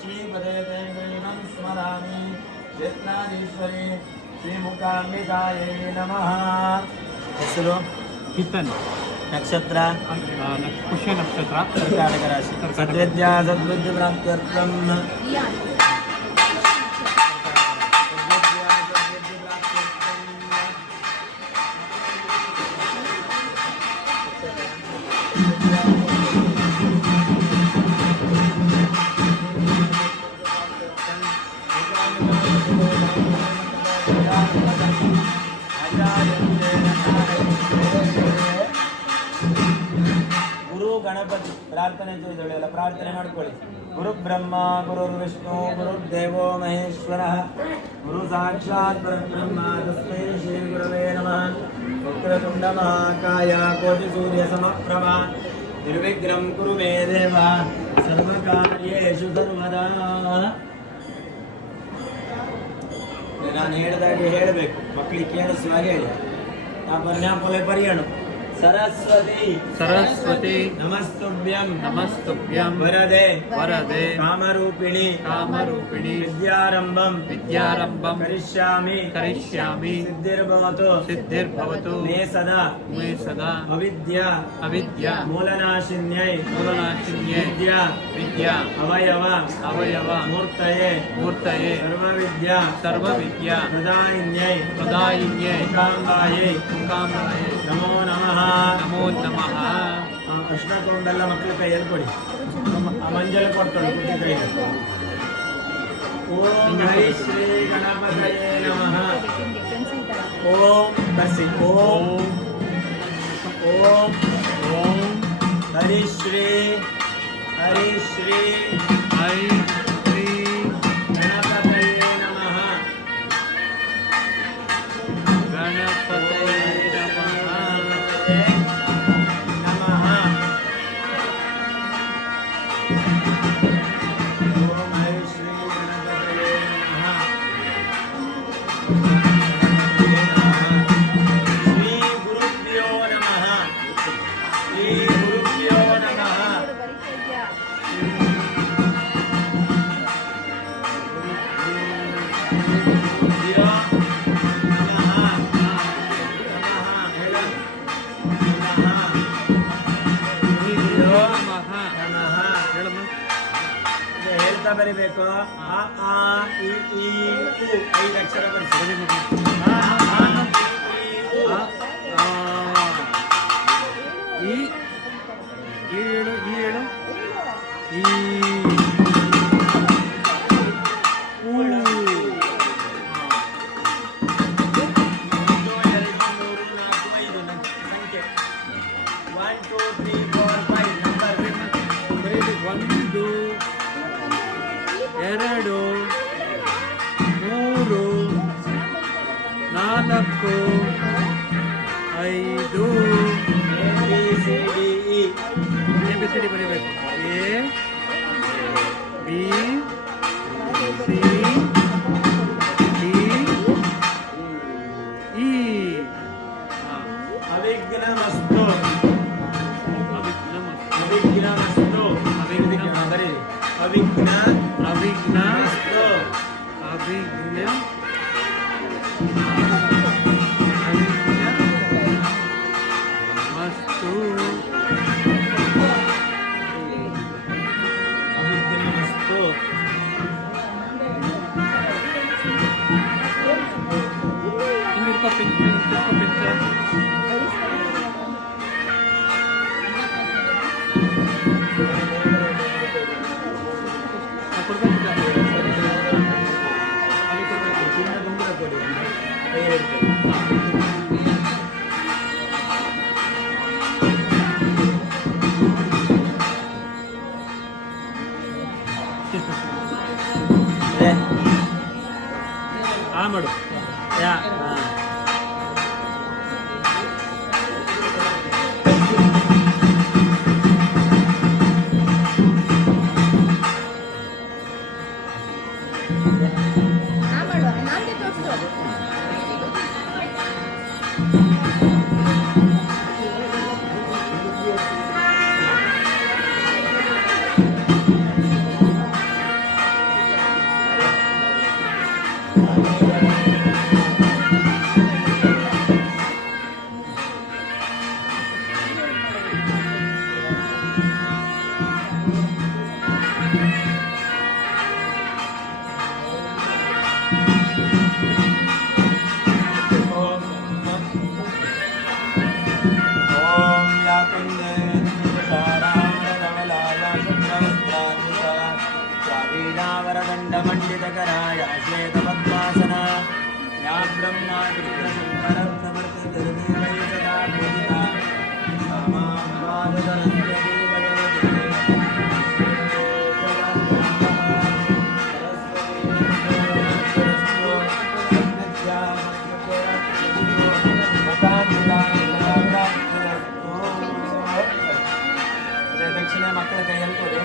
श्रीपदे देवेंद्रम स्मरामि जितनादीश्वरे श्रीमुकामिदाये नमः इसलो कितन नक्षत्रा कुशे नक्षत्रा सद्यज्ञा सद्यज्ञ ಗಣಪತಿ, ಪ್ರಾರ್ಥನೆ ಅಲ್ಲ, ಪ್ರಾರ್ಥನೆ ಮಾಡ್ಕೊಳ್ಳಿ. ಗುರು ಬ್ರಹ್ಮ ಗುರುರ್ ವಿಷ್ಣು ಗುರುರ್ದೇವೋ ಮಹೇಶ್ವರ. ಗುರು ಸಾಕ್ಷಾತ್ ಪರಬ್ರಹ್ಮ, ತಸ್ಮೈ ಶ್ರೀ ಗುರವೇ ನಮಃ. ವಕ್ರತುಂಡ ಮಹಾಕಾಯ ಕೋಟಿ ಸೂರ್ಯ ಸಮಪ್ರಭ. ನಿರ್ವಿಗ್ರಂ ಗುರು ಮೇ ದೇವ. ಸರ್ವಕಾರ್ಯೇಷು ಸರ್ವದಾ. ನಾನು ಹೇಳ್ದಾಗೆ ಹೇಳಬೇಕು. ಮಕ್ಕಳಿಗೆ ಕೇಳಿಸುವಾಗ ಹೇಳಿ. ಆ ಪರ್ಯಾಪಲೆ ಪರ್ಯಾಣು. सरस्वती सरस्वती नमस्तुभ्यं नमस्तुभ्यं वरदे वरदे कामरूपिणि कामरूपिणि विद्यारम्भं विद्यारम्भं करिष्यामि करिष्यामि सिद्धिर्भवतु सिद्धिर्भवतु मे सदा मे सदा अविद्या अविद्या मूलनाशिन्यै मूलनाशिन्यै विद्या विद्या अवयव अवयव मूर्तये मूर्तये सर्वविद्या सर्वविद्या प्रदायिन्यै प्रदायिन्यै काम्बायै काम्बायै ನಮೋ ನಮಃ ನಮೋ ನಮಃ ಆ ಅರ್ಶಿನ ಕೊಂಡೆಲ್ಲ ಮಕ್ಕಳ ಕೈಯಲ್ಲಿ ಕೊಡಿ ಆ ಮಂಜಲ ಕೊಡ್ತಾಳೆ ಕುಟ್ಟಿ ಕೈಯಲ್ಲಿ ಓಂ ಹರಿ ಶ್ರೀ ಗಣಪತಯೇ ನಮಃ ಓಂ ಬರ್ಸಿ ಓಂ ಓಂ ಓಂ ಹರಿ ಶ್ರೀ ಹರಿ ಶ್ರೀ ಹೈ ಹೇಳ್ತಾ ಬರಿಬೇಕು ಆ ಆ ಇ ಈ ಉ ಐದು ಅಕ್ಷರ ಬರಿಸಿ ಈ ಏಳು ಈ ಏಳು, ಈ One two three four five number ಬರೀರಿ. ಒಂದು ಎರಡು ಮೂರು ನಾಲ್ಕು ಐದು A B C D E A B C D ಬರೀಬೇಕು A B C D E ಅವಿಘ್ನಮಸ್ತು ಅವಿಘ್ನ લે આ મળો. હા. శంకరాయ శ్వేతపద్మాసన యా బ్రహ్మా కృష్ణశంకర దక్షిణ మక్కల కయ్యలు కూడా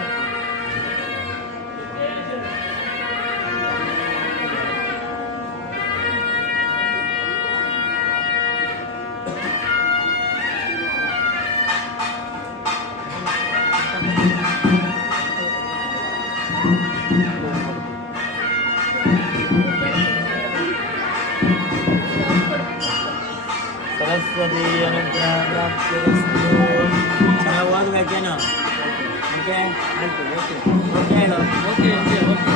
पादधनन्त्यति ದಕ್ಷಿಣ ಮಕ್ಕಳ ಕೈಯಲ್ಲಿ ಕೊಡಿ ಸರಸ್ವತಿ ಅನುಗ್ರಹ ಪ್ರಾಪ್ತಿರಸ್ತು ಚೆನ್ನಾಗಿ ಓದ್ಬೇಕೇನು ಓಕೆ ಓಕೆ ಹೇಳು ಓಕೆ ಓಕೆ ಓಕೆ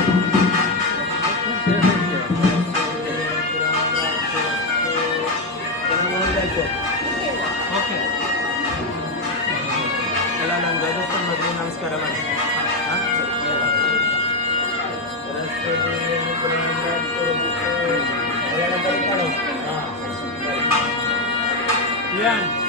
ಚೆನ್ನಾಗಿ ಓದಬೇಕು ಓಕೆ ಎಲ್ಲ ನಾನು ಗೈಡಿಸ್ಕೊಂಡು ಮೊದಲು ನಮಸ್ಕಾರ ಮಾಡಿ ಹಾಂ ಸರಸ್ವತಿ ಅನುಗ್ರಹ ಪ್ರಾಪ್ತಿರಸ್ತು. Yan.